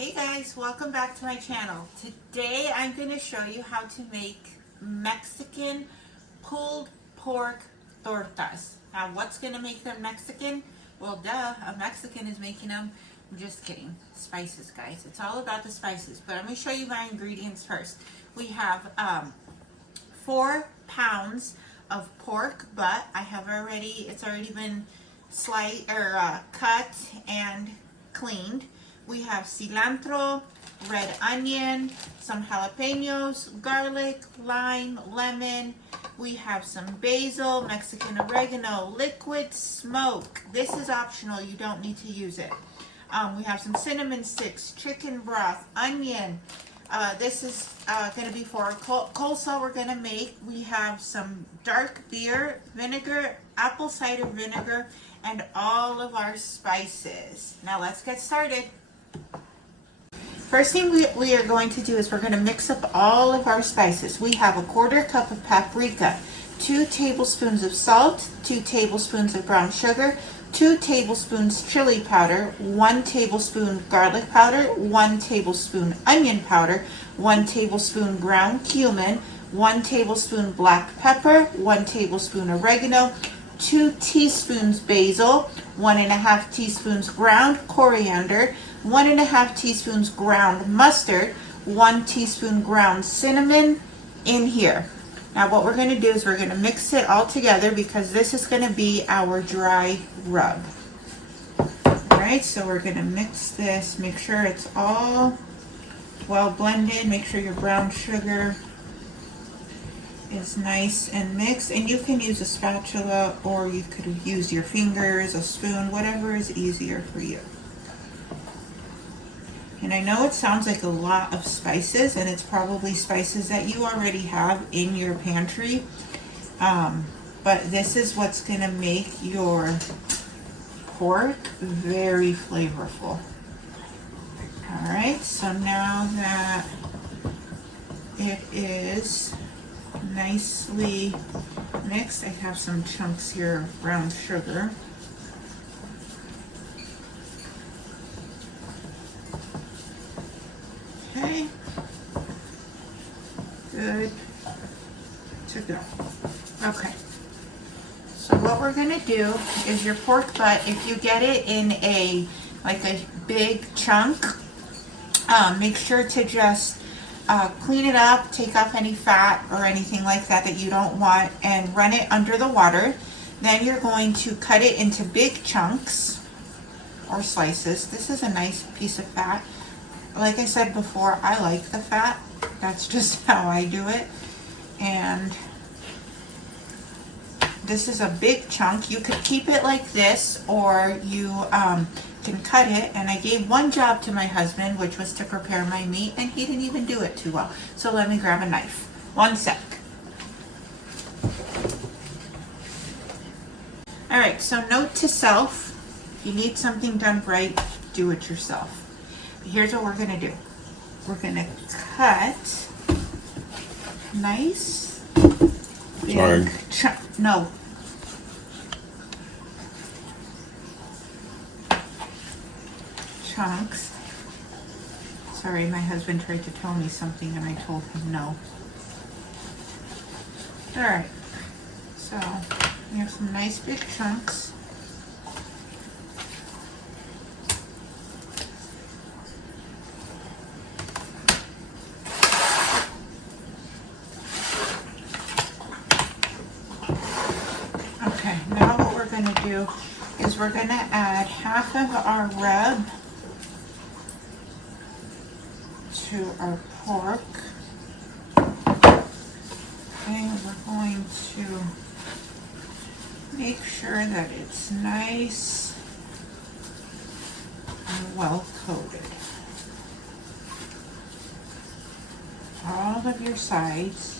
Hey guys, welcome back to my channel. Today I'm going to show you how to make Mexican pulled pork tortas. Now what's going to make them Mexican? Well duh, a Mexican is making them. I'm just kidding. Spices guys, it's all about the spices. But I'm going to show you my ingredients first. We have 4 pounds of pork butt. It's already been sliced or cut and cleaned. We have cilantro, red onion, some jalapeños, garlic, lime, lemon. We have some basil, Mexican oregano, liquid smoke. This is optional, you don't need to use it. We have some cinnamon sticks, chicken broth, onion. This is going to be for our coleslaw we're going to make. We have some dark beer, vinegar, apple cider vinegar, and all of our spices. Now let's get started. First thing we are going to do is we're going to mix up all of our spices. We have a 1/4 cup of paprika, 2 tablespoons of salt, 2 tablespoons of brown sugar, 2 tablespoons chili powder, 1 tablespoon garlic powder, 1 tablespoon onion powder, 1 tablespoon ground cumin, 1 tablespoon black pepper, 1 tablespoon oregano, 2 teaspoons basil, 1½ teaspoons ground coriander, 1½ teaspoons ground mustard, 1 teaspoon ground cinnamon in here. Now what we're going to do is we're going to mix it all together because this is going to be our dry rub. Alright, so we're going to mix this, make sure it's all well blended, make sure your brown sugar is nice and mixed, and you can use a spatula or you could use your fingers, a spoon, whatever is easier for you. And I know it sounds like a lot of spices, and it's probably spices that you already have in your pantry, but this is what's going to make your pork very flavorful. Alright, so now that it is nicely mixed, I have some chunks here of brown sugar. Okay, good to go. Okay, so what we're going to do is your pork butt, if you get it in a big chunk, make sure to just clean it up, take off any fat or anything like that that you don't want, and run it under the water. Then you're going to cut it into big chunks or slices. This is a nice piece of fat. Like I said before, I like the fat. That's just how I do it. And this is a big chunk. You could keep it like this, or you can cut it. And I gave one job to my husband, which was to prepare my meat, and he didn't even do it too well. So let me grab a knife. One sec. Alright, so note to self, if you need something done right, do it yourself. Here's what we're going to do. We're going to cut nice big chunks. Sorry, my husband tried to tell me something and I told him no. Alright, so we have some nice big chunks. Do is we're going to add half of our rub to our pork, and we're going to make sure that it's nice and well coated. All of your sides.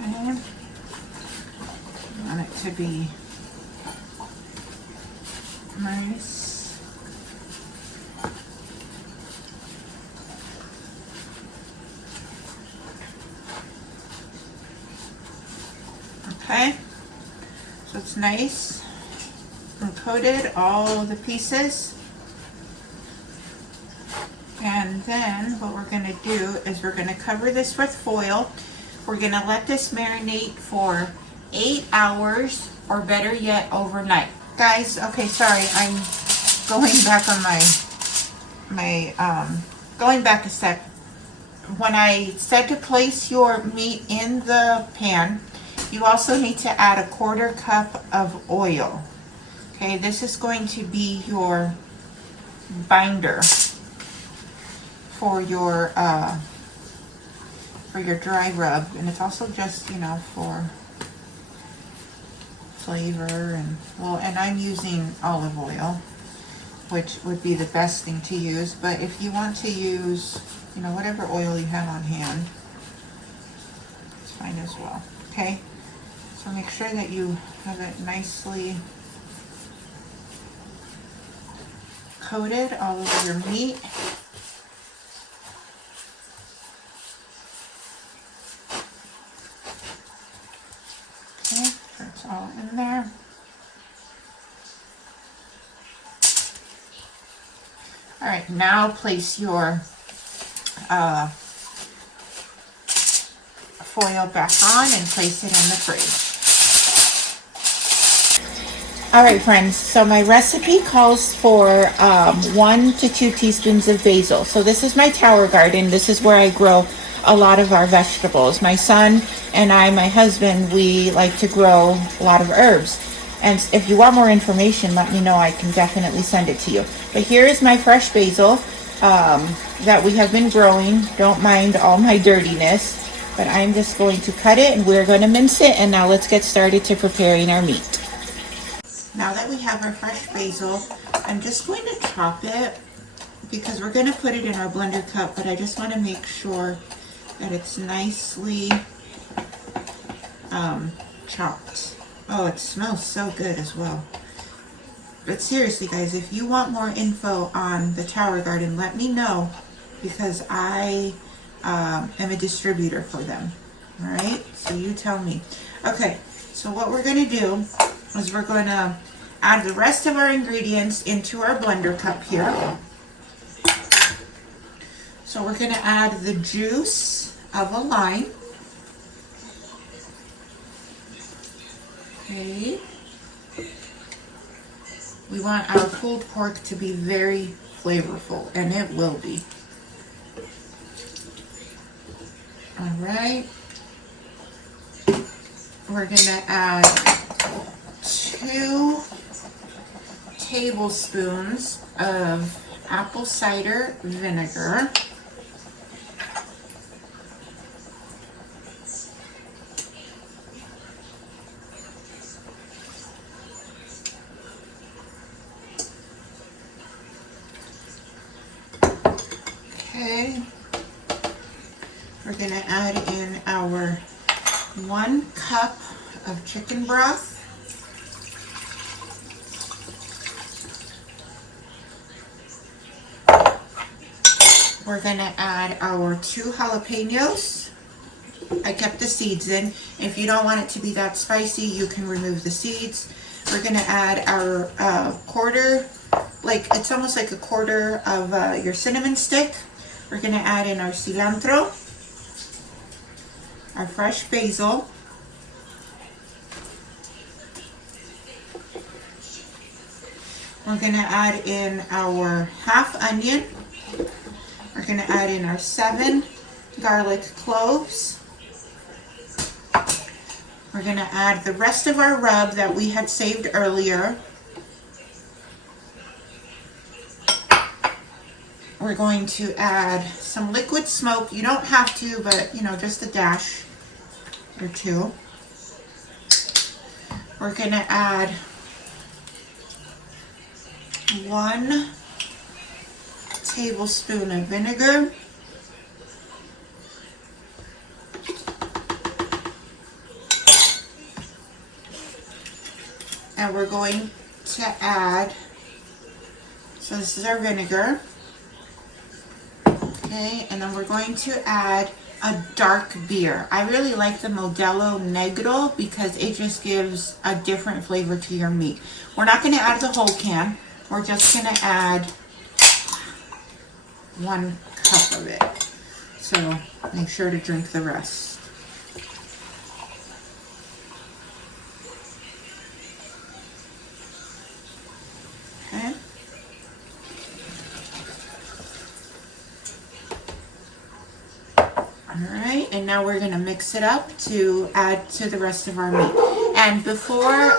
I want it to be nice. Okay, so it's nice and coated, all the pieces. And then what we're going to do is we're going to cover this with foil. We're going to let this marinate for 8 hours, or better yet, overnight. Guys, okay, sorry, I'm going back on going back a step. When I said to place your meat in the pan, you also need to add 1/4 cup of oil. Okay, this is going to be your binder for your dry rub, and it's also just, you know, for flavor. And well, and I'm using olive oil, which would be the best thing to use, but if you want to use, you know, whatever oil you have on hand, it's fine as well. Okay, so make sure that you have it nicely coated all over your meat. Okay, so it's all in there. All right, now place your foil back on and place it in the fridge. All right, friends, so my recipe calls for 1 to 2 teaspoons of basil. So this is my tower garden. This is where I grow a lot of our vegetables. My son and I, my husband, we like to grow a lot of herbs. And if you want more information, let me know. I can definitely send it to you. But here is my fresh basil that we have been growing. Don't mind all my dirtiness, but I'm just going to cut it and we're going to mince it. And now let's get started to preparing our meat. Now that we have our fresh basil, I'm just going to chop it because we're going to put it in our blender cup, but I just want to make sure that it's nicely chopped. Oh, it smells so good as well. But seriously, guys, if you want more info on the Tower Garden, let me know, because I am a distributor for them. All right, so you tell me. Okay, so what we're going to do is we're going to add the rest of our ingredients into our blender cup here. So we're going to add the juice of a lime. Okay. We want our pulled pork to be very flavorful, and it will be. All right. We're going to add 2 tablespoons of apple cider vinegar. Okay, we're going to add in our 1 cup of chicken broth. We're going to add our 2 jalapeños. I kept the seeds in. If you don't want it to be that spicy, you can remove the seeds. We're going to add our quarter, like it's almost like 1/4 of your cinnamon stick. We're going to add in our cilantro, our fresh basil, we're going to add in our half onion, we're going to add in our 7 garlic cloves, we're going to add the rest of our rub that we had saved earlier. We're going to add some liquid smoke. You don't have to, but you know, just a dash or 2. We're going to add 1 tablespoon of vinegar. And we're going to add, so this is our vinegar. Okay, and then we're going to add a dark beer. I really like the Modelo Negro because it just gives a different flavor to your meat. We're not going to add the whole can. We're just going to add 1 cup of it. So make sure to drink the rest. Okay. Alright, and now we're going to mix it up to add to the rest of our meat. And before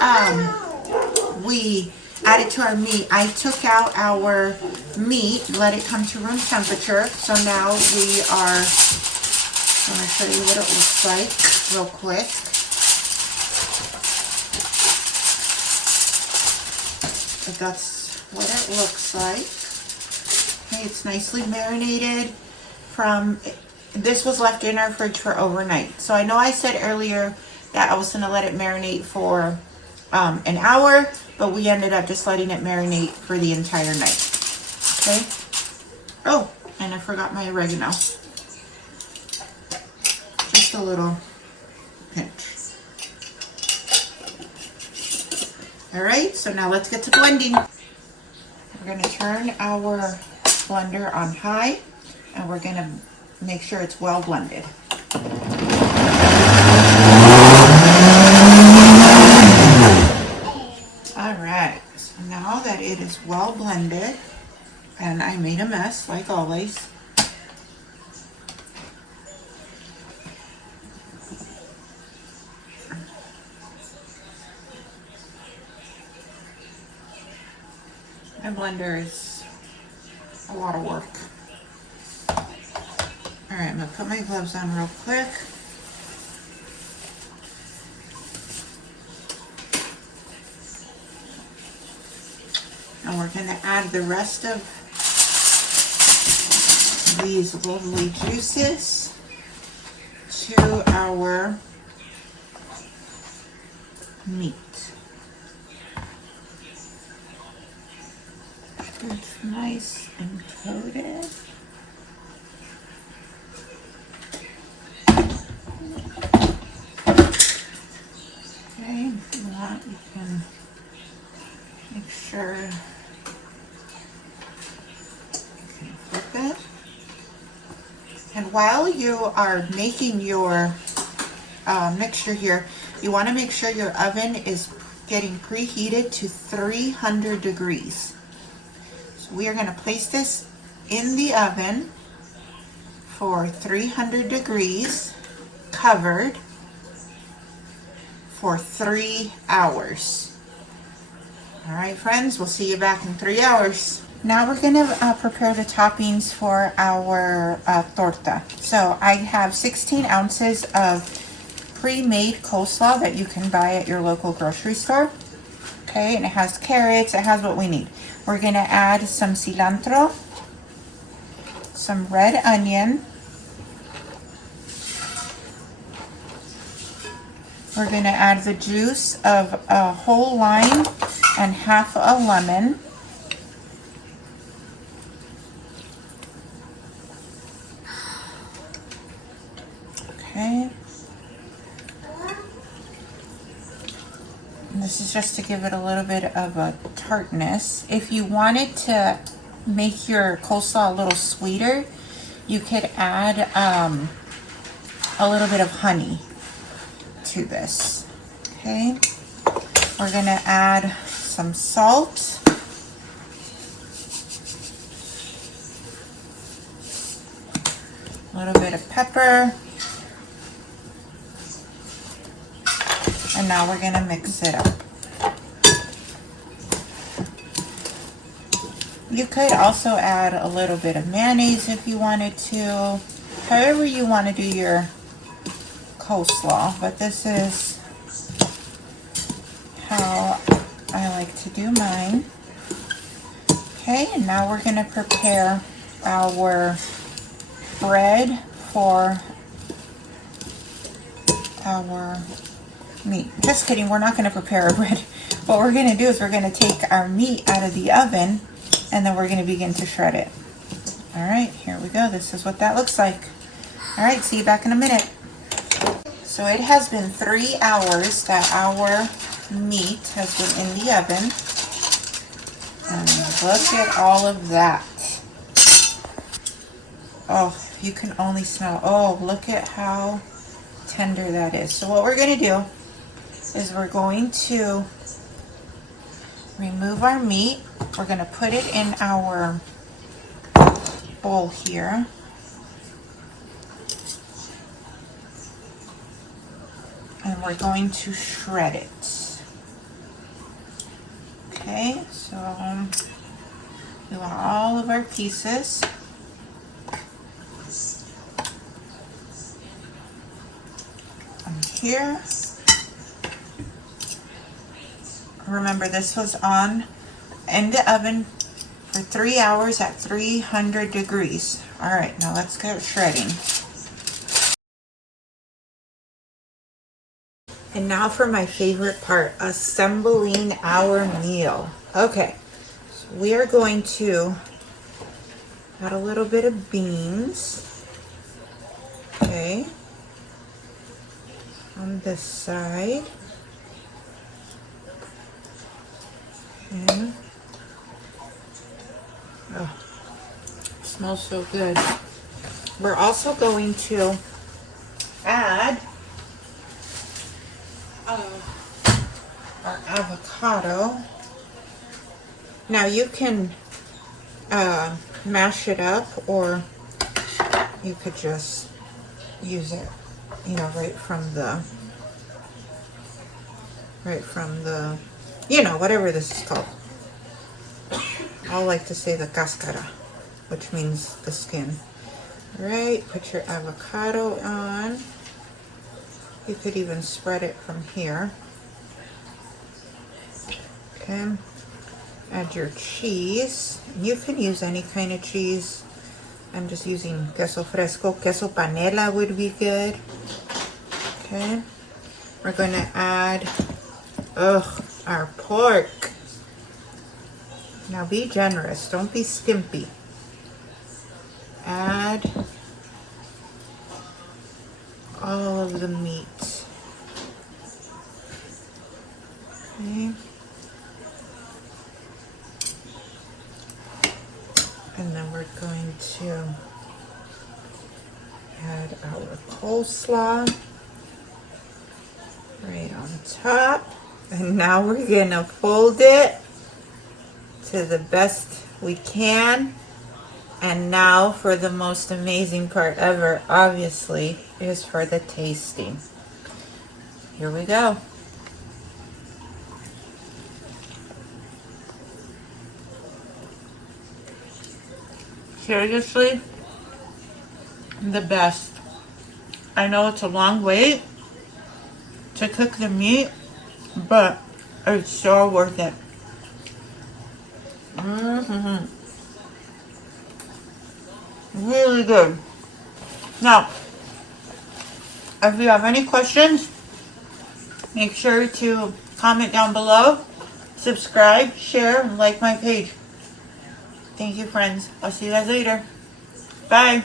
we add it to our meat, I took out our meat, let it come to room temperature. So now we are, I'm going to show you what it looks like real quick. But that's what it looks like. Okay, it's nicely marinated from... This was left in our fridge for overnight. So I know I said earlier that I was going to let it marinate for an hour, but we ended up just letting it marinate for the entire night. Okay. Oh, and I forgot my oregano. Just a little pinch. All right, so now let's get to blending. We're going to turn our blender on high, and we're going to make sure it's well blended. Alright, so now that it is well blended, and I made a mess like always, my blender is a lot of work. Alright, I'm going to put my gloves on real quick. And we're going to add the rest of these lovely juices to our meat. It's nice and coated. You can make sure you can flip it. And while you are making your mixture here, you want to make sure your oven is getting preheated to 300 degrees. So we are going to place this in the oven for 300 degrees, covered, for 3 hours. All right, friends, we'll see you back in 3 hours. Now we're going to prepare the toppings for our torta. So I have 16 ounces of pre-made coleslaw that you can buy at your local grocery store. Okay, and it has carrots, it has what we need. We're going to add some cilantro, some red onion, we're going to add the juice of a whole lime and half a lemon. Okay. And this is just to give it a little bit of a tartness. If you wanted to make your coleslaw a little sweeter, you could add a little bit of honey to this. Okay, we're gonna add some salt, a little bit of pepper, and now we're gonna mix it up. You could also add a little bit of mayonnaise if you wanted to, however you want to do your coleslaw, but this is how I like to do mine. Okay, and now we're going to prepare our bread for our meat. Just kidding, we're not going to prepare our bread. What we're going to do is we're going to take our meat out of the oven and then we're going to begin to shred it. All right, here we go. This is what that looks like. All right, see you back in a minute. So it has been 3 hours that our meat has been in the oven. And look at all of that. Oh, you can only smell. Oh, look at how tender that is. So what we're going to do is we're going to remove our meat. We're going to put it in our bowl here. And we're going to shred it. Okay, so we want all of our pieces. And here. Remember, this was in the oven for 3 hours at 300 degrees. All right, now let's get shredding. And now for my favorite part, assembling our meal. Okay, so we are going to add a little bit of beans. Okay, on this side. Okay. Oh, it smells so good. We're also going to add our avocado. Now you can mash it up, or you could just use it, you know, right from the, you know, whatever this is called. I like to say the cáscara, which means the skin. All right, put your avocado on. You could even spread it from here. Okay, add your cheese. You can use any kind of cheese. I'm just using queso fresco. Queso panela would be good. Okay, we're going to add our pork. Now be generous, don't be skimpy. Add all of the meat. Okay. And then we're going to add our coleslaw right on top. And now we're gonna fold it to the best we can. And now for the most amazing part ever, obviously, is for the tasting. Here we go. Seriously, the best. I know it's a long wait to cook the meat, but it's so worth it. Really good. Now, if you have any questions, make sure to comment down below, subscribe, share, and like my page. Thank you, friends. I'll see you guys later. Bye.